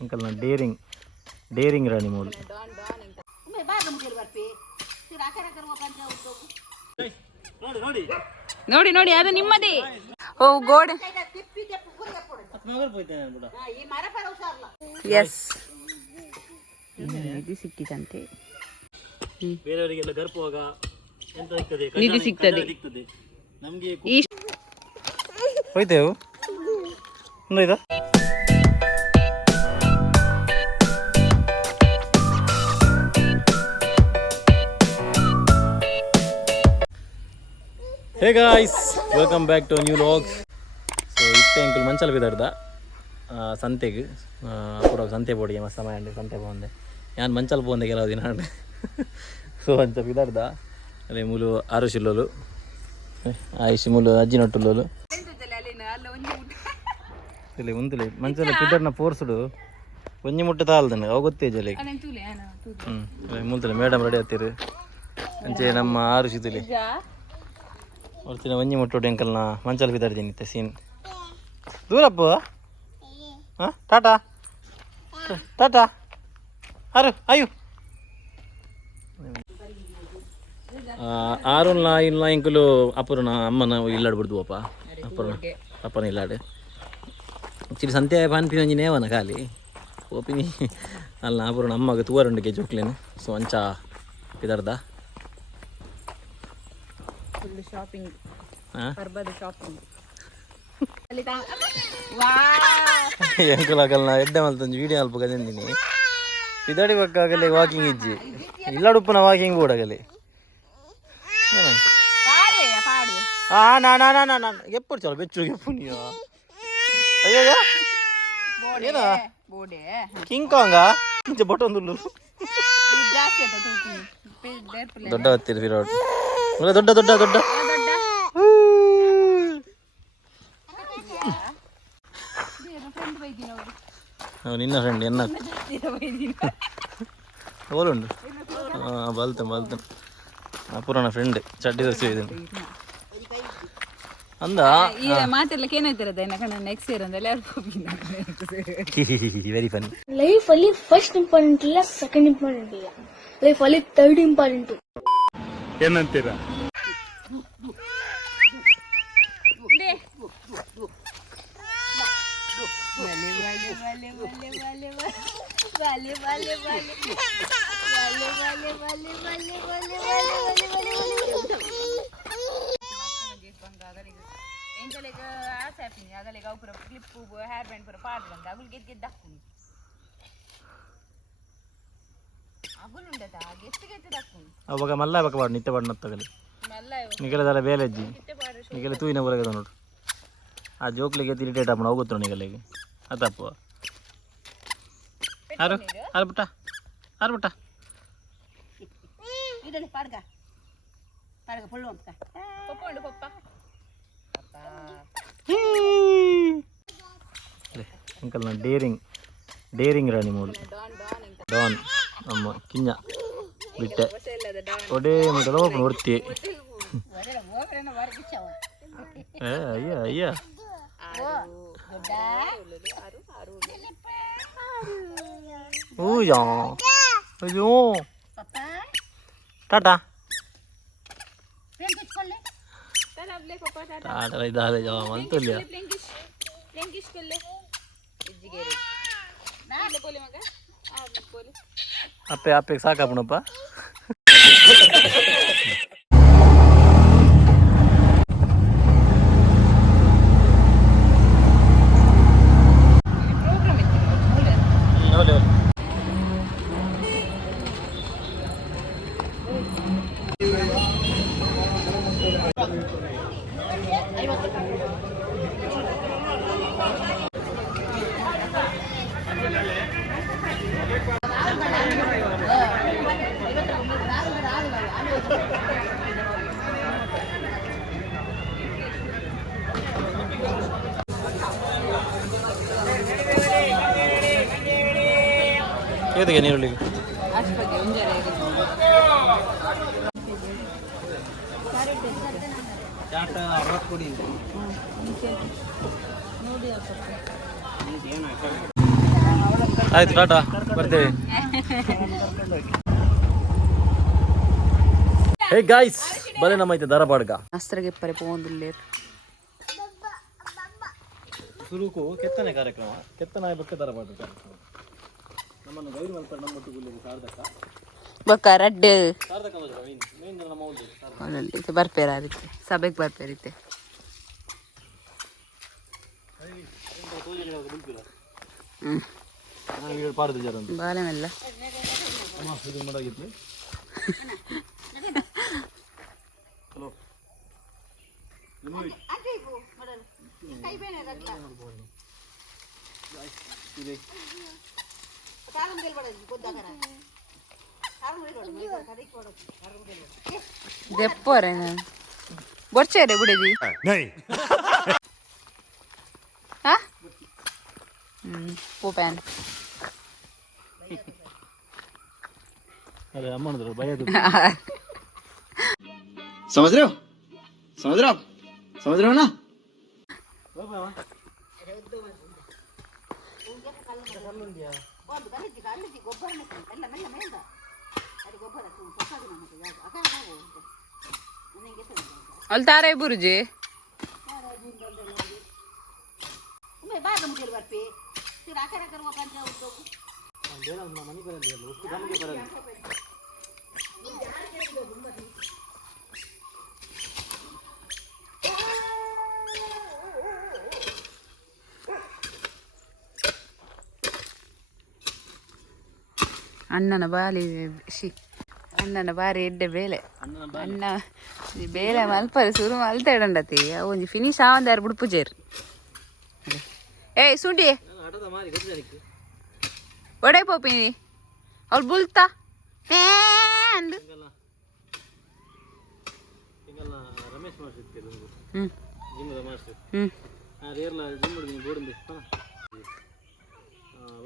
Uncle ನಾ daring ರಾಣಿ ಮೂಲ ನೋಡಿ ನೋಡಿ ಅದು ನಿಮ್ಮದೇ. ಓ ಗೋಡೆ ಎಸ್ ನಿಧಿ ಸಿಕ್ಕಿದಂತೆ. ಬೇರೆಯವರಿಗೆಲ್ಲ ಗರ್ಪುವಾಗ ಎಂತ ಸಿಗ್ತದೆ? ನಿಧಿ ಸಿಗ್ತದೆ ನಮಗೆ. ಹೋಯ್ತೇವು ಒಂದೈದಾ? Hey guys, welcome back to new vlogs. So ಇತ್ತೆ ಅಂಕಲ್ ಮಂಚಲ್ ಬಿದ್ದಾಡ್ದ ಸಂತೆಗೆ ಅಪೂರ್ವ ಸಂತೆ ಬೋಡಿಗೆ ಮಸ್ತ ಮಾಡಿ ಸಂತೆ ಬಂದೆ. ನಾನು ಮಂಚಲ್ ಬಂದೆ ಕೆಲವು ದಿನ ಅಂಡೆ. ಸೊ ಅಂಚ ಬಿದ್ದಾಡ್ದ ಅಲ್ಲೇ ಮೂಲು ಆರು ಶಿಲ್ಲೋಲು ಆಯುಷ್ ಮೂಲು ಅಜ್ಜಿ ನಟ್ಟುಲ್ಲೋಲು ಇಲ್ಲಿ ಒಂದಿಲ್ಲ ಮಂಚಲ ಬಿದ್ದಾಡ್ನ ಪೋರ್ಸುಡು ಒಂಜಿ ಮುಟ್ಟ ತಾಳ್ದನೆ ಅವ ಗೊತ್ತೇ ಜಲೆ. ಮುಂತಲೆ ಮೇಡಮ್ ರೆಡಿ ಆಗ್ತೀರಿ ಅಂಚೆ ನಮ್ಮ ಆರು ಶಿತಲಿ ಹೊರ್ತಿನ ಒಂಜಿ ಮುಟ್ಟೋಡು ಅಂಕಲ್ನ ಮಂಚಲ್ ಬಿದ್ದಾಡ್ತೀನಿ ಸೀನ್ ದೂರಪ್ಪ. ಹಾಂ ಟಾಟಾ ಟಾಟಾ ಆರು ಅಯ್ಯೋ ಆರುನ ಇಲ್ಲ ಇಂಕಲು ಅಪ್ಪನ ಅಮ್ಮನ ಇಲ್ಲಾಡ್ಬಿಡ್ದು ಅಪ್ಪ ಅಪ್ಪನ ಇಲ್ಲಾಡು ಚಿರಿ ಸಂತೆ ಪಾನ್ಪಿ ಒಂಜಿ ನೇವನ ಖಾಲಿ ಓಪಿನಿ ಅಲ್ಲ ಅಪೂರ್ಣ ಅಮ್ಮಗೆ ತೂವರುಂಡಿಗೆ ಜೋಕ್ಲೇನು. ಸೊ ಅಂಚ ಬಿದ್ದಾಡ್ದ ಶಾಪಿಂಗ್ ಶಾಪಿಂಗ್ ಅಂಕಲ್ ಆಗಲ್ಲ ಎಡ್ಡೆ ಮಲ್ತೊಂದು ವೀಡಿಯೋ ಅಲ್ಪ ಗಂದಿನಿ ಬಿದಾಡಿ ಬಕ್ಕಾಗಲಿ ವಾಕಿಂಗ್ ಇಜ್ಜಿ ಇಲ್ಲಾಡುಪ್ಪನ ವಾಕಿಂಗ್ ಬೋಡಾಗಲಿ ನಾನು ಎಪ್ಪಡು ಚಲ ಬೆಚ್ಚು ಎಪ್ಪು ನೀವು ಅಯ್ಯೋ ಏನ ಕಿಂಗ್ ಕಾಂಗ ಇಂಚ ಬೊಟ್ಟೊಂದು ದೊಡ್ಡ ಹತ್ತಿರ ಫಿರೋಡ್ ದೊಡ್ಡ ದೊಡ್ಡ ದೊಡ್ಡ ನಿನ್ನ ಫ್ರೆಂಡ್ ಎನ್ನ ಓಲುಂಡು ಬಲ್ತನ್ ಅಪೂರ್ಣ ಫ್ರೆಂಡ್ ಚಡ್ಡಿ ದೋಸೆ ಇದೆ ಅಂದ ಮಾತೆಲ್ಲ ಏನಾಯ್ತಿರೋದು ನೆಕ್ಸ್ಟ್ ಇಯರ್ ಅಂದ್ರೆ ವೆರಿ ಫನ್. ಲೈಫ್ ಅಲ್ಲಿ ಫಸ್ಟ್ ಇಂಪಾರ್ಟೆಂಟ್ ಇಲ್ಲ, ಸೆಕೆಂಡ್ ಇಂಪಾರ್ಟೆಂಟ್ ಇಲ್ಲ, ಲೈಫ್ ಅಲ್ಲಿ ಥರ್ಡ್ ಇಂಪಾರ್ಟೆಂಟ್. ಏನಂತೀರಾ? ಅವಾಗ ಮಲ್ಲ ಬಕ್ಕ ಬಾಡು ನಿತ್ಯ ಬಾಡು ನತ್ತಗಲಿ ನಿಗಲದಲ್ಲ ಬೇಲೆಜ್ಜಿ ನಿಗಲ ತೂಯಿನ ಬರಗದ ನೋಡು ಆ ಜೋಕ್ಲಿಗೆ ಇರಿಟೇಟ್ ಆಪಣ ಹೋಗುತ್ತ ನಿಗಲಿಗೆ ಅದಪ್ಪ ಆರು ಆರು ಬಿಟ್ಟ ಆರು ಬಿಟ್ಟ ಅಂಕಲ್ ನಾ ಡೇರಿಂಗ್ ರಾಣಿ ಮೂಲ ಡಾನ್ ಅಮ್ಮ ಕಿಂಜ ಬಿಟ್ಟೆ ಒಡೇ ಮೊದಲು ನೋಡ್ತಿ ಅಯ್ಯ ಅಯ್ಯ ಊಯಾ ಅಯ್ಯೋ ಟಾಟಾ ಟಾಟಾ ಇದಾರೆ ಜವ ಮಂತುಲ್ಯ ಅಪ್ಪೆ ಅಪ್ಪೆಗೆ ಸಾಕಪ್ಪನಪ್ಪ. ಏದಿಗೆ ನೀರುಳ್ಳಿಗೆ ಆಯ್ತು ಟಾಟಾ ಬರ್ತೇವೆ. ಹೇ ಗಾಯ್ಸ್ ಬಲೆ ನಮ್ಮೈತೆ ಧಾರವಾಡಗ ಅಸ್ತ್ರಗೆ ಪರೆ ಪೋಂದಿಲ್ಲ ಸುರುಕು ಕೆತ್ತನೆ ಕಾರ್ಯಕ್ರಮ ಕೆತ್ತನೆ ಬಗ್ಗೆ ಧಾರವಾಡ ಕಾರ್ಯಕ್ರಮ ನಮ್ಮನ್ನು ಗೈರು ಮಾಡ್ತಾರೆ ನಮ್ಮೊಟ್ಟಿಗೆ ಸಾರ್ಧಕ ಬೊಕ್ಕ ರಡ್ಡು ಸಾರ್ಧಕ ಮೇನ್ ನಮ್ಮ ಅವನಲ್ಲಿ ಬರ್ಪೇರಿತ್ತೆ ಸಭೆಗೆ ಬರ್ಪೇರಿತ್ತೆ ಬಾಳೆ ಮೆಲ್ಲ ಇದು ಮಾಡಾಗಿತ್ತು. ಹಲೋ ದೆಪ್ಪೋರೆ ಬೊರ್ಚೇರೆ ಬಿಡಿದಿ ಪೋಪ್ಯಾನ್ अरे अम्मा ने भैया समझ रहे हो समझ रहे हो ना ಅಲ್ಲಿ ತಾರೆ ಬುರುಜಿ ಅಣ್ಣನ ಬಾರಿ ಎಡ್ಡೆ ಬೇಳೆ ಅಣ್ಣ ಬೇಳೆ ಮಲ್ಪರೆ ಸುರು ಮಲ್ತಾಡಂಡತಿ ಒಂಜಿ ಫಿನಿಶ್ ಆವಂದಾರು ಬುಡ್ಪುಜೇರು ಏಯ್ ಸುಂಡಿ ಒಡೆ ಪೋಪಿನಿ ಅವ್ಳು ಬುಲ್ತಾ ಅಂದು ರಮೇಶ್ ಮಾಸ್ಟರ್ ಹ್ಞೂ ಜಿಮ್ಮದ ಮಾಸ್ಟರ್ ಹ್ಞೂ ರೇರ್ಲ ಜಿಮ್ ಬೋರ್ಡ್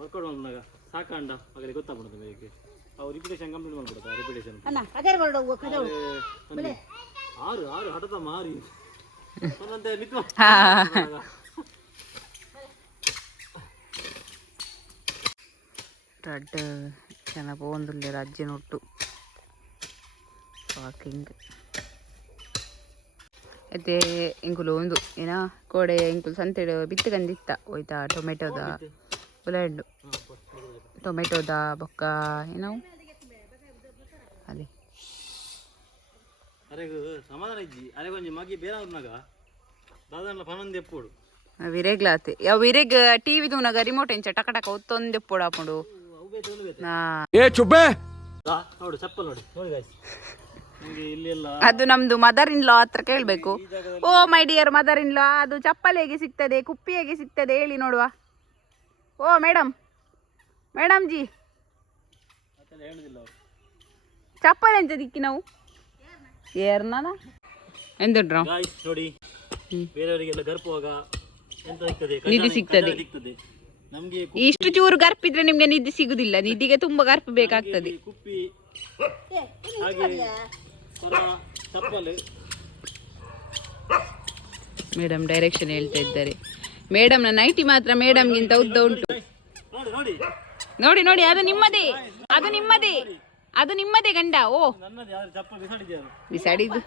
ವರ್ಕೌಟ್ ಮಾಡಿದಾಗ ಸಾಕಾಂಡ ಹಾಗಾದ್ರೆ ಗೊತ್ತಾಗ್ಬಿಡುತ್ತೆ ಮೇಗೆ ಅವ್ರು ರಿಪಿಟೇಷನ್ ಕಂಪ್ಲೀಟ್ ಮಾಡ್ಬಿಡುತ್ತಾ ರಿಪಿಟೇಷನ್ ಆರು ಹಠದ ಮಾರಿ ಒಂದಂತೆ ಮಿತ್ರ ದೊಡ್ಡ ಜನ ಪೋಂದುಲ್ಲೆ ಅಜ್ಜಿನೊಟ್ಟು ವಾಕಿಂಗ್ అయితే ఇంకులు ఉంది ఏనా కోడే ఇంకులు సంతేడు బిత్తగందిత్త ಹೋಯ್ತಾ ಟೊಮೆಟೊದ ಉಳ್ಳಾಗಡ್ಡು ಟೊಮೆಟೊದ ಬೊಕ್ಕ ಏನವು ಅಲ್ಲಿ ಅರೆಗು ಸಮಾಧಾನ ಇಜ್ಜಿ ಅರೆ ಕೊಂಚ ಮಗಿ ಬೇರೆ ಅವ್ರನಾಗ ದಾದನ್ಲ ಪನೊಂದು ಎಪ್ಪೋಡು ವಿರೇಗ್ಲಾತೆ ಯಾವ ವಿರೇಗ್ ಟಿವಿ ತೂನಾಗ ರಿಮೋಟ್ ಎಂಚ ಟಕ ಟಕ ಒತ್ತೊಂದು ಎಪ್ಪೋಡು ಹಾಕೊಂಡು ನೋಡು ಚಪ್ಪಲ್ ನೋಡಿ ನೋಡಿ ಗಾಯ್ಸ್ ಅದು ನಮ್ದು ಮದರ್ ಇನ್ ಲಾ ಹತ್ರ ಕೇಳ್ಬೇಕು. ಓ ಮೈ ಡಿಯರ್ ಮದರ್ ಇನ್ ಲಾ, ಅದು ಚಪ್ಪಲ್ ಹೇಗೆ ಸಿಗ್ತದೆ, ಕುಪ್ಪಿ ಹೇಗೆ ಸಿಗ್ತದೆ ಹೇಳಿ ನೋಡುವ. ಓ ಮೇಡಮ್ ಜಿ ಚಪ್ಪಲ್ ಎಂತ ದಿಕ್ಕಿ ನಾವು ಏರ್ನಾನ ಎಂದುಡ್ರ ನೋಡಿ ಬೇರೆಯವರಿಗೆಲ್ಲ ಗರ್ಪುವಾಗ ಎಂತ ಸಿಗ್ತದೆ, ನಿಧಿ ಸಿಗ್ತದೆ. ನಮ್ಗೆ ಇಷ್ಟು ಚೂರು ಗರ್ಪಿದ್ರೆ ನಿಮ್ಗೆ ನಿಧಿ ಸಿಗುದಿಲ್ಲ, ನಿಧಿಗೆ ತುಂಬಾ ಗರ್ಪ ಬೇಕಾಗ್ತದೆ. ಕುಪ್ಪಿ ಹಾಗೆ ಚಪ್ಪಲ್. ಮೇಡಮ್ ಡೈರೆಕ್ಷನ್ ಹೇಳ್ತಾ ಇದ್ದಾರೆ. ಮೇಡಮ್ನ ನೈಟಿ ಮಾತ್ರ ಮೇಡಮ್ಗಿಂತ ಉದ್ದ ಉಂಟು. ನೋಡಿ ನೋಡಿ, ಅದು ನಿಮ್ಮದೇ, ಅದು ನಿಮ್ಮದೇ, ಅದು ನಿಮ್ಮದೇ ಗಂಡ. ಓ ಬಿಸಾಡಿದ್ದು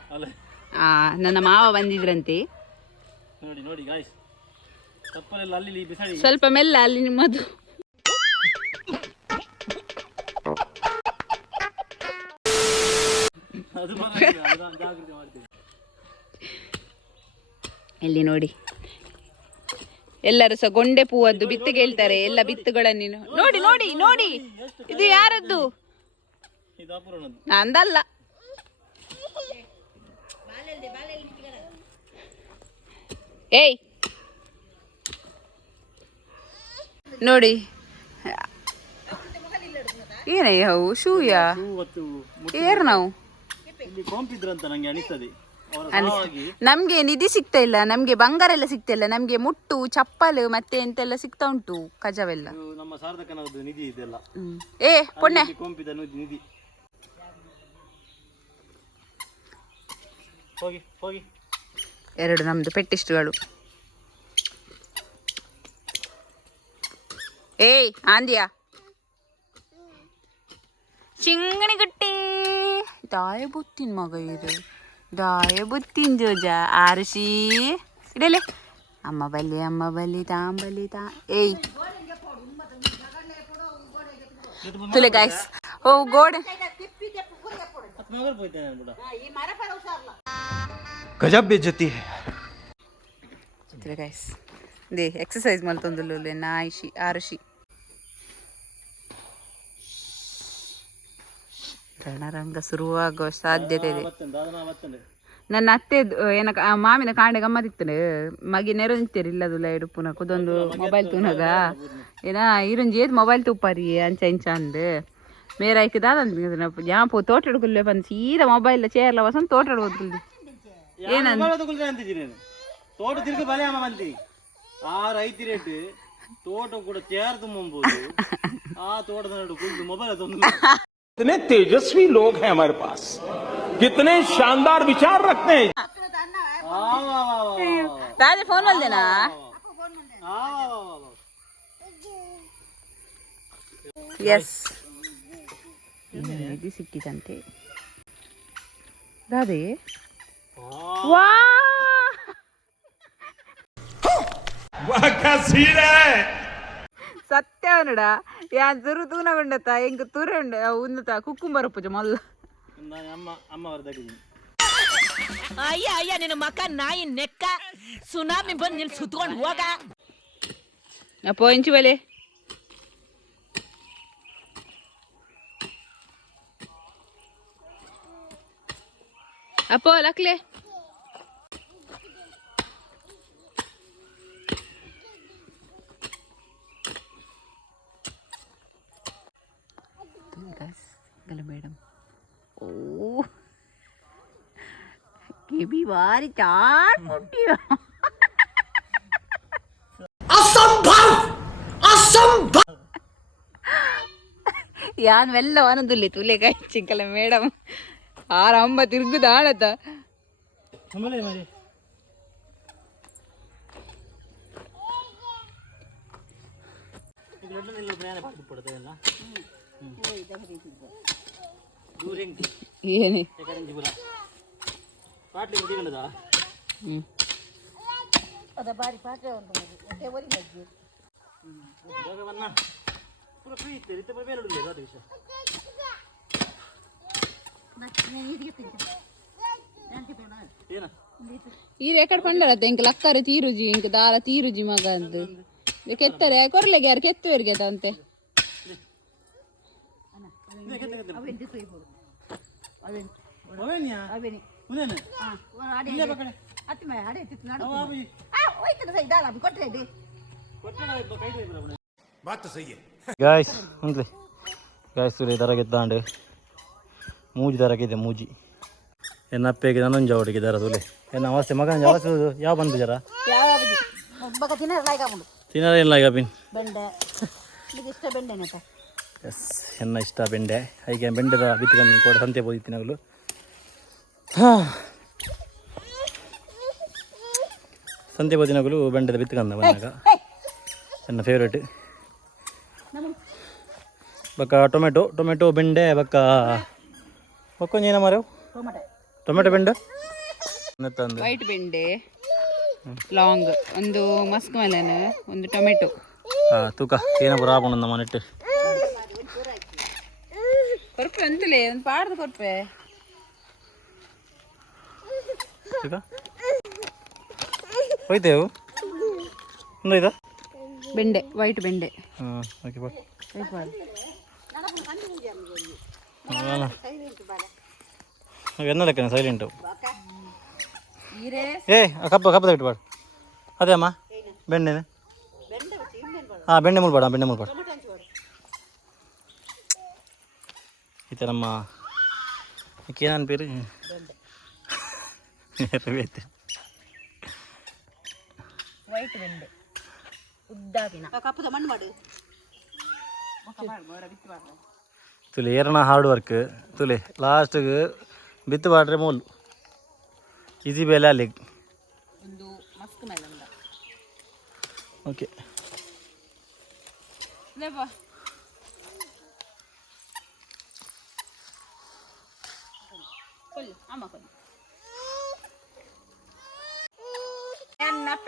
ನನ್ನ ಮಾವ ಬಂದಿದ್ರಂತೆ. ನೋಡಿ ನೋಡಿ ಗಾಯ್ಸ್, ಚಪ್ಪಲೆಲ್ಲ ಅಲ್ಲಿ ಬಿಸಾಡಿ ಸ್ವಲ್ಪ ಮೆಲ್ಲ, ಅಲ್ಲಿ ನಿಮ್ಮದು. ಇಲ್ಲಿ ನೋಡಿ, ಎಲ್ಲರೂ ಸಹ ಗೊಂಡೆ ಪೂವದ್ದು ಬಿತ್ತಿಗೆ ಹೇಳ್ತಾರೆ. ಎಲ್ಲ ಬಿತ್ತುಗಳನ್ನು ನೋಡಿ ನೋಡಿ ನೋಡಿ, ಇದು ಯಾರದ್ದು? ನಂದಲ್ಲ. ಏಯ್ ನೋಡಿ, ಏನಯ್ಯ ಅವು ಶೂಯಾ ಏರ್ ನಾವು ನಮ್ಗೆ ನಿಧಿ ಸಿಗ್ತಾ ಇಲ್ಲ, ನಮ್ಗೆ ಬಂಗಾರ ಎಲ್ಲ ಸಿಗ್ತಾ ಇಲ್ಲ, ನಮ್ಗೆ ಮುಟ್ಟು ಚಪ್ಪಲ್ ಮತ್ತೆ ಎಂತೆಲ್ಲ ಸಿಗ್ತಾ ಉಂಟು, ಕಜವೆಲ್ಲ. ನಮ್ಮ ಸಾರ್ಥಕನದ್ದು ನಿಧಿ ಇದೆಲ್ಲ. ಏ ಪುಣ್ಯ ಕೊಂಪಿದ ನಿಧಿ. ಹೋಗಿ ಹೋಗಿ 2 ನಮ್ಮದು ಪೆಟ್ಟಿಸ್ಟ್ಗಳು. ಏಯ್ ಆಂದಿಯಾ ಚಿಂಗಣಿ ಗುಟ್ಟಿ ದಾಯ ಬುತ್ತಿನ ಮಗ ಇದು ದಾಯ ಬುತ್ತಿನ ಜೋಜ ಆರುಷಿ ಇಡಲೆ ಅಮ್ಮ ಬಲ್ಲಿ ತಾಂಬಲಿ ಏಯ್ ತುಲೆ ಗಾಯ್ಸ್ ಓ ಗೋಡೆ ಗಜಬ್ ಬೇಜತಿ ತುಲೆ ಗಾಯ್ಸ್ ದೇ ಎಕ್ಸಸೈಸ್ ಮಲ್ತೊಂದುಲ್ಲೆ ನಾಯಿಷಿ ಆರುಷಿ ರಣರಂಗ ಶುರುವಾಗುವ ಸಾಧ್ಯತೆ ಇದೆ. ನನ್ನ ಅತ್ತೆ ಏನ ಮಾಮಿನ ಕಾಂಡೆ ಗಮ್ಮತ್ತಿತ್ತನೆ ಮಗಿ ನೆರೆ ನಿಂತೀರಿ ಇಲ್ಲದುಲ್ಲ ಇಡು ಪುನಃ ಕುದೊಂದು ಮೊಬೈಲ್ ತೂನಗ ಏನ ಇರೊಂದು ಏದು ಮೊಬೈಲ್ ತುಪ್ಪಾರಿ ಅಂಚ ಇಂಚ ಅಂದ್ ಮೇರೆ ಆಯ್ಕೆ ದಾದ ಜಾಂಪು ತೋಟ ಹಿಡ್ಕೊಲ್ಲೇ ಬಂದು ಸೀದಾ ಮೊಬೈಲ್ ಚೇರ್ಲ ವಸಂತ ತೋಟ ಹಿಡ್ಕೋದ್ರಲ್ಲಿ ಏನಂದ ತೋಟ ತಿರ್ಗಿ ಬಲೆ ಅಮ್ಮ ಬಂದಿ ಆ ರೈತ ರೇಟ್ ತೋಟ ಕೂಡ ಚೇರ್ ತುಂಬಬಹುದು ಆ ತೋಟದ ನಡು ಕುಳಿತು ಮೊಬೈಲ್ ತಂದು कितने तेजस्वी लोग हैं हमारे पास, कितने शानदार विचार रखते हैं. ರಾಜ ಫೋನ್ ಅಲ್ದೇನಾ ಎಸ್ ಇದು ಸಿಕ್ಕಿದಂತೆ ದಾದೆ ವಾ ಸತ್ಯ ಅವನಡ ಯಾನ್ ತುರು ತೂನಗೊಂಡತ ಎಂಕ ತುರಂಡ ಉನ್ನತ ಕುಕ್ಕುಂಬರ ಪೂಜೆ ಮಲ್ಲ ಅಮ್ಮ ಅವರದಾಗಿ ಅಯ್ಯ ನಿನ್ನ ಮಕ್ಕ ನಾಯಿ ನೆಕ್ಕ ಸುನಾಮಿ ಬಂದು ನಿಲ್ ಸುತ್ಕೊಂಡು ಹೋಗ ಅಪ್ಪೋ ಇಂಚು ಬಲೆ ಅಪ್ಪೋ ಲಕ್ಲೆ ಮೇಡಮ್ ಓ ಕೆಬಿ ಬಾರಿ ಚಾರ್ ಮುಟ್ಟಿಯ ಯಾನ್ ವೆಲ್ಲ ವನದುಲ್ಲಿ ತುಲೆಕಾಯಿ ಚಿಕ್ಕಲ ಮೇಡಮ್ ಆರಂಭ ತಿರುಗುದ ಆಡತ ಏನೇ ಈ ರೆಕಾರ್ಡ್ ಪಂಡರತ್ತೆ ಇಂಕ ಲಕ್ಕರೆ ತೀರುಜಿ ಇಂಕ ದಾರ ತೀರುಜಿ ಮಗ ಅಂದು ಕೆತ್ತರೆ ಕೊರ್ಲೆಗೆ ಯಾರು ಕೆತ್ತುವರಿಗೆ ಅಂತೆ ಗಾಯ್ಸ್ ಮುಂದೆ ಗಾಯ್ಸ್ ದರಗೆದ್ದಾಂಡು ಮೂಜಿ ದರಗಿದೆ ಮೂಜಿ ಎನ್ನಪ್ಪೆಗೆ ನಾನೊಂದು ಜವಡಿಗೆ ದರ ತುಲೆ ಎನ್ನ ಅವಸ್ಥೆ ಮಗನ ಅವಸ್ಥೆ ಯಾವ ಬಂದು ಜರ ತಿನ್ನಲ್ಲ ಈಗ ಬಿನ್ ಎಸ್ ಎನ್ನ ಇಷ್ಟ ಬೆಂಡೆ ಹೀಗೆ ಬೆಂಡೆದ ಬಿತ್ಕೊಂಡು ಕೂಡ ಸಂತೆ ಬೋದಿ ತಿನ್ನಗಲು ಸಂತೆ ಬೋದಿನಗಲು ಬೆಂಡೆದ ಬಿತ್ಕೊಂಡ ಬಂದಾಗ ನನ್ನ ಫೇವ್ರೇಟ್ ಬಕ್ಕ ಟೊಮೆಟೊ ಬೆಂಡೆ ಬಕ್ಕ ಬಕ್ಕೊಂಜೇನ ಮಾರವು ಟೊಮೆಟೊ ಬೆಂಡೆ ವೈಟ್ ಬೆಂಡೆ ಲಾಂಗ್ ಒಂದು ಮಸ್ಕ್ ಮೆಲನ್ ಒಂದು ಟೊಮೆಟೊ ತೂಕ ಏನ ಬರಾಪಣ ನಮ್ಮ ನೆಟ್ಟು ಕೊರ್ಪೆ ಅಂತಲೇ ಒಂದು ಪಾಡ್ದು ಕೊರ್ಪೆ ಹೋಯ್ತೇವು ಒಂದು ಇದಾ ಬೆಂಡೆ ವೈಟ್ ಬೆಂಡೆ ಓಕೆ ಬಾ ಎನ್ನ ಲೆಕ್ಕನೆ ಸೈಲೆಂಟು ಏ ಕಪ್ಪ ಇಟ್ಟು ಬಾಡ ಅದೇ ಅಮ್ಮ ಬೆಂಡೆನೆ ಹಾಂ ಬೆಂಡೆ ಮುಳ್ಬೇಡ ಈ ಥರ ನಮ್ಮ ಏನನ್ನ ಪೇರು ವೈಟ್ ಬೆಂಡೆ ಉದ್ದಾಗಿನ ಕಪ್ಪದ ಮಣ್ಣು ಮಾಡು ತುಲೆ ಏರನ ಹಾರ್ಡ್ ವರ್ಕ್ ತುಲೆ ಲಾಸ್ಟ್ಗೆ ಬಿತ್ತು ಬಾಡ್ರೆ ಮೂಲು ಈಸಿ ಬೇಲೆ ಅಲ್ಲಿ ಓಕೆ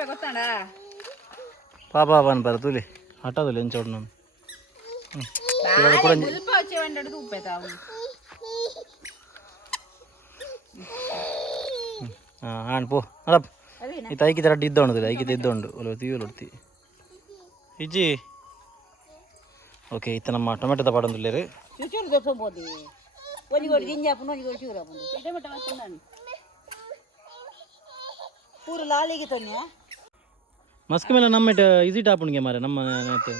ಗೊತ್ತಾಡ ಪಾಪ ಬರ ತುಲಿ ಹಠದಲ್ಲಿ ಎಂಚೋಡು ನಾನು ಹಾಂ ಪೋ ಅಡ ಇದು ಐಕಿ ತರ ಇದ್ದೋಣದಿಲ್ಲ ಐಕಿದ ಇದ್ದೋಂಡು ಒಲ ತೀವಲ್ ಹೊಡ್ತಿ ಇಜ್ಜಿ ಓಕೆ ಇತ್ತ ನಮ್ಮ ಟೊಮೆಟೊದ ಪಾಡೊಂದುಲ್ಲೇರು ಮಸ್ಕ್ ಮೇಲೆ ನಮ್ಮ ಇಸಿಟ್ ಆಪುಣಿಗೆ ಮಾರೆ ನಮ್ಮ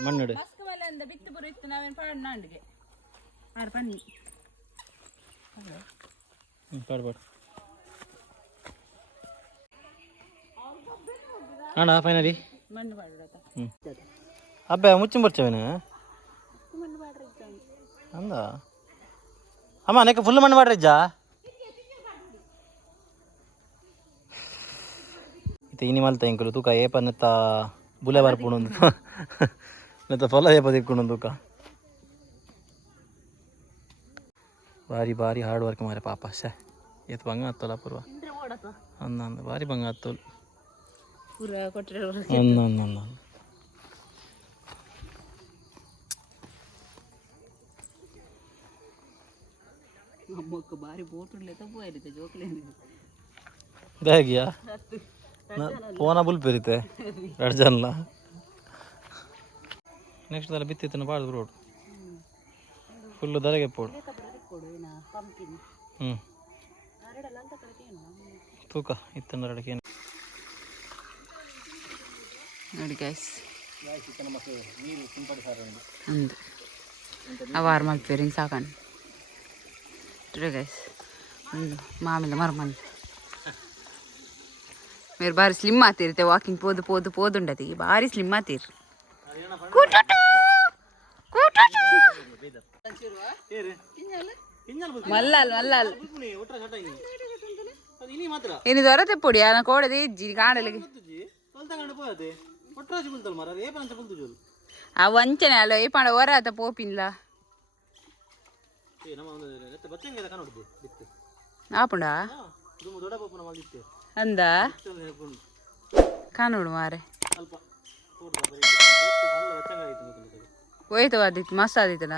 ಮಣ್ಣಡು ಬಿತ್ತು ಬರು ಇತ್ತು ನಾವೇನು ಪಾಡ್ ನಾಂಡಿಗೆ ಆರು ಪನ್ನಿ ಪಾಡ್ಪಾಡು ಆಣ ಫೈನಲಿ ಮಣ್ಣು ಪಾಡ್ರತ ಅಬ್ಬೆ ಮುಚ್ಚಿ ಬರ್ಚವೇನು ಅಂದ ಅಮ್ಮ ನೆಕ್ಕ ಫುಲ್ ಮಣ್ಣು ಮಾಡ್ರಿಜ್ಜ ಇನಿ ಮಲ್ತ ಎಂಕಲು ತೂಕ ಏಪ ನೆತ್ತ ಬುಲೆ ಬರ್ಪುಣು ನೆತ್ತ ಫಲ ಏಪ ತಿಕ್ಕೊಂಡು ತೂಕ ಭಾರಿ ಭಾರಿ ಹಾರ್ಡ್ ವರ್ಕ್ ಮಾರೆ ಪಾಪ ಶೇ ಏತ್ ಬಂಗ ಹತ್ತಲ್ಲ ಪೂರ್ವ ಅಂದ ಭಾರಿ ಬಂಗ ಹತ್ತೋಲ್ ಅಂದ ಅಮ್ಮಕ್ಕ ಬಾರಿ ಬೋಟುಡ್ಲೆ ತಪ್ಪು ಜೋಕ್ಲೆ ಬ್ಯಾಗಿಯಾ ಪೋನ ಬುಲ್ ಪೆರಿತೆ 2 ಜನಲ ನೆಕ್ಸ್ಟ್ ತರ ಬಿತ್ತಿತ್ತನ ಬಾಳ್ದು ರೋಡ್ ಫುಲ್ ದರಗೆ ಪೋಡು ತೂಕ ಇತ್ತನ ರಡಕ್ಕೆ ನೋಡಿ ಗೈಸ್ ಅಂದು ಅವಾರು ಮಲ್ಪೇರಿಂಗ್ ಸಾಕಂಡು ಗೈಸ್ ಒಂದು ಮಾಮಿಲ್ಲ ಮರಮಂದು మీరు బాగా స్లిమ్ ఆతీరితే వాకింగ్ పోదు పోదు పోదుండది భారీ స్లిమ్ ఆతీరు మల్లాలు మల్లాలు ఇన్ని దొరత పొడి ఆయన కోడది కాడలకి ఆ వంచనే అలో ఏ పండ ఓరాత పోపిన్లా ఆపుండా ಅಂದಾ ಕಾನೋಡು ಮಾರೆ ಹೋಯ್ತು ಆದಿತ್ತು ಮಸ್ತ್ ಆದಿತ್ತಲ್ಲ